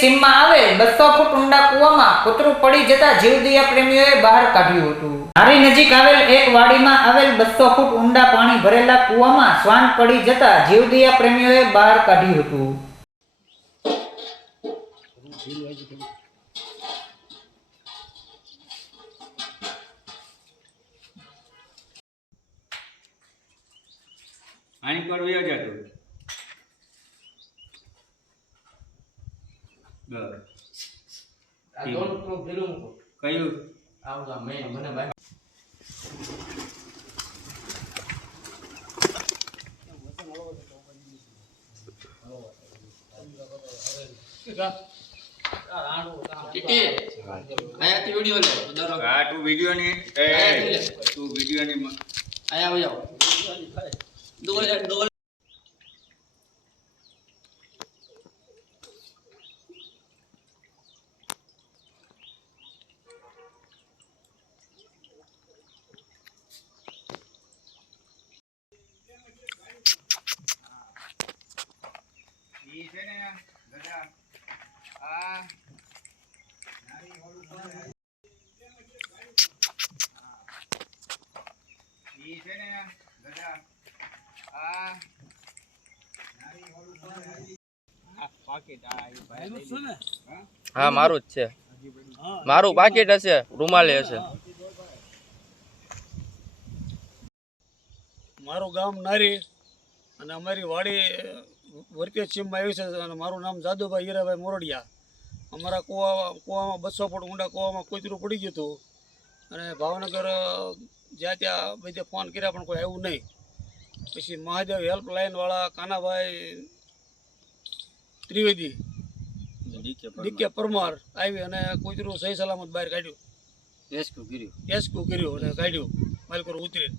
સીમમાં આવેલ બસો ફૂટ ઊંડા કૂવામાં કૂતરું પડી જતા જીવદયા પ્રેમીઓએ બહાર કાઢ્યું હતું. હારી નજીક આવેલ એક વાડીમાં આવેલ બસો ફૂટ ઊંડા પાણી ભરેલા કૂવામાં શ્વાન પડી જતા જીવદયા પ્રેમીઓએ બહાર કાઢ્યું હતું. આની પર વયો જા તું બસ આ દોનનું પેલું મૂકો. કયું? આવું આ મેં મને ભાઈ. ટીટી, અહીંયાથી વીડિયો લે દર તું આવી જાઓ ડોલ ડોલ ઈ છે ને દાદા આ ઈ છે ને દાદા આ હા મારું જ છે. મારું પાકીટ હશે રૂમાલી હશે. મારું ગામ નારી. અને અમારી વાડી વર્કે સીમમાં આવી છે અને મારું નામ જાદુભાઈ હીરાભાઈ મોરડિયા. અમારા કૂવા કૂવામાં બસો ફૂટ ઊંડા કૂવામાં કોચરું પડી ગયું હતું. અને ભાવનગર જ્યાં ત્યાં બધે ફોન કર્યા પણ કોઈ આવ્યું નહીં. પછી મહાદેવ હેલ્પલાઇનવાળા કાનાભાઈ ત્રિવેદી ડીકે પરમાર. આવી અને કૂતરું સહી સલામત બહાર કાઢ્યું. રેસ્ક્યુ કર્યું. રેસ્ક્યુ કર્યું અને કાઢ્યું માલકોર ઉતરી